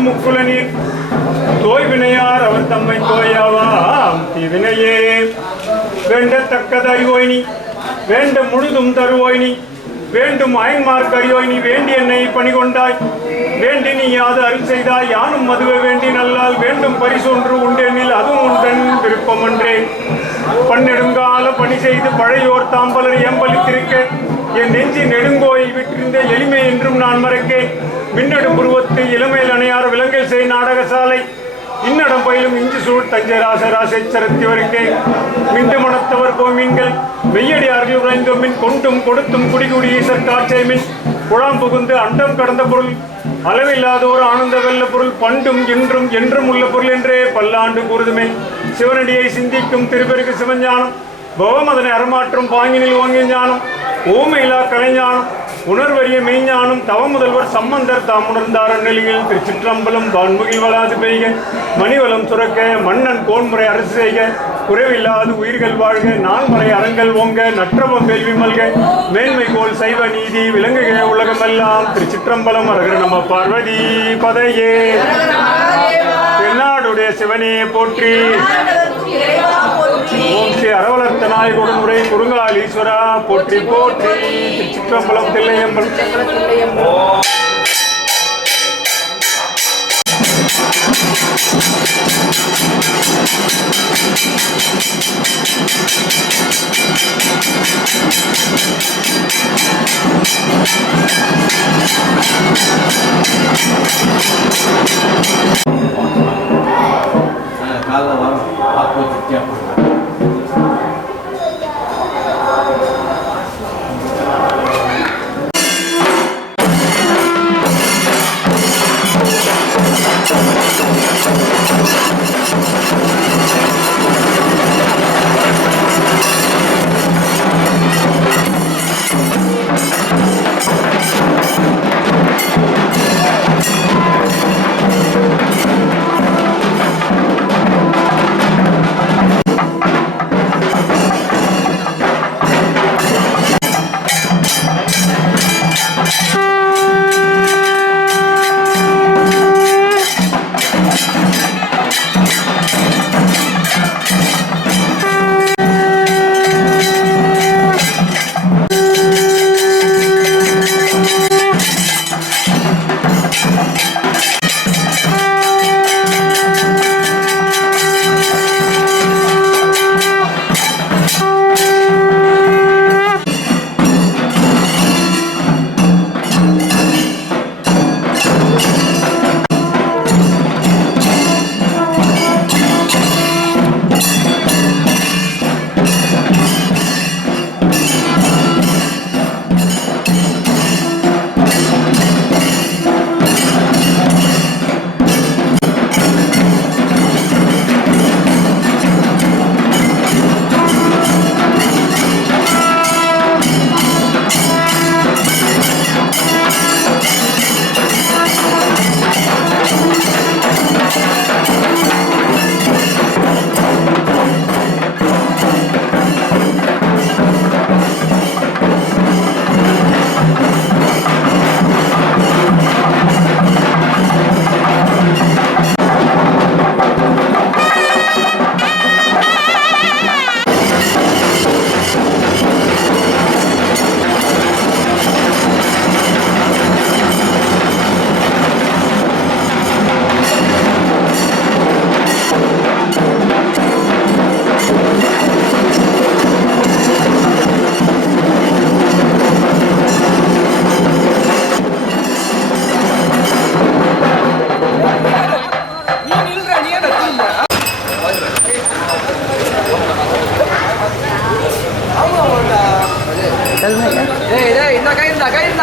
தோல் முக்குல நீர் தோய்வினையார் அவர் தம்மை தோயாவாம் திவினையே. வேண்டத்தக்கதறிவோய் ஓய்னி வேண்ட முழுதும் தருவோய் நீ வேண்டும் அயன்மார்க் அறியோய் நீ வேண்டி என்னை பணிகொண்டாய். வேண்டி நீ யாது அருள் செய்தாய் யானும் மதுவை வேண்டி நல்லால் வேண்டும் பரிசொன்று உண்டெனில் அதுவும் உண்டன் விருப்பமன்றேன் பன்னெடுங்கால பணி செய்து பழையோர் தாம்பலர் ஏம்பலித்திருக்க. என் நெஞ்சி நெடுங்கோயில் விட்டிருந்த எளிமை என்றும் நான் மறக்கேன். மின்னடும் புருவத்து இளமையில் அணையார் விலங்கல் செய் நாடகசாலை. இன்னடம் பயிலும் இஞ்சி சூழ் தஞ்சை ராசராசெச்சரத்தி வருகே மிண்டு மணத்தவர் கோமீன்கள் மெய்யடியார்கள் உழைந்தோம் மின் கொண்டும் கொடுத்தும் குடிகுடி ஈசர் மின். குழாம் புகுந்து அண்டம் கடந்த பொருள் அளவில்லாத ஒரு ஆனந்த வெள்ள பொருள் பண்டும் இன்றும் என்றும் உள்ள பொருள் என்றே பல்லாண்டு கூறுதுமே. சிவனடியை சிந்திக்கும் திருப்பெருக்கு சிவஞானம் பவமதனை அறமாற்றும் பாங்கினில் ஓங்கிய ஞானம். ஊமையிலா கலைஞானம் உணர்வறிய மெய்ஞானம் தவ முதல்வர் சம்பந்தர் தாம் உணர்ந்தார் நிலையில் திருச்சிற்றம்பலம் வான்முகில் வளாது பெய்க மணிவளம் சுரக்க மன்னன் கோன்முறை அரசு செய்க குறைவில்லாது உயிர்கள் வாழ்க நான்மறை அறங்கள் ஓங்க நற்றவம் வேள்வி மல்க மேன்மை கோல் சைவ நீதி விலங்குக உலகமெல்லாம். திருச்சிற்றம்பலம் அரகர நம்ம பார்வதி பதையே. தென்னாடுடைய சிவனே போற்றி. ஓம் ஸ்ரீ அரவலர்த்த நாயகுடன் உரை குறுங்கால் ஈஸ்வரா போற்றி போற்றி. திருச்சிற்றம்பலம் தில்லையம்பலம். காலைல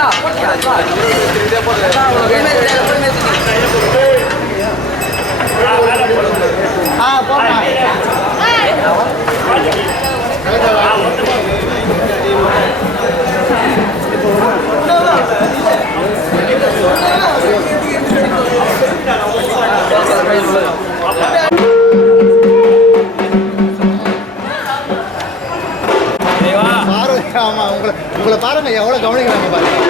இந்த கை உங்களை பாருங்க எவ்வளவு கவனிக்கிறாங்க பாருங்க.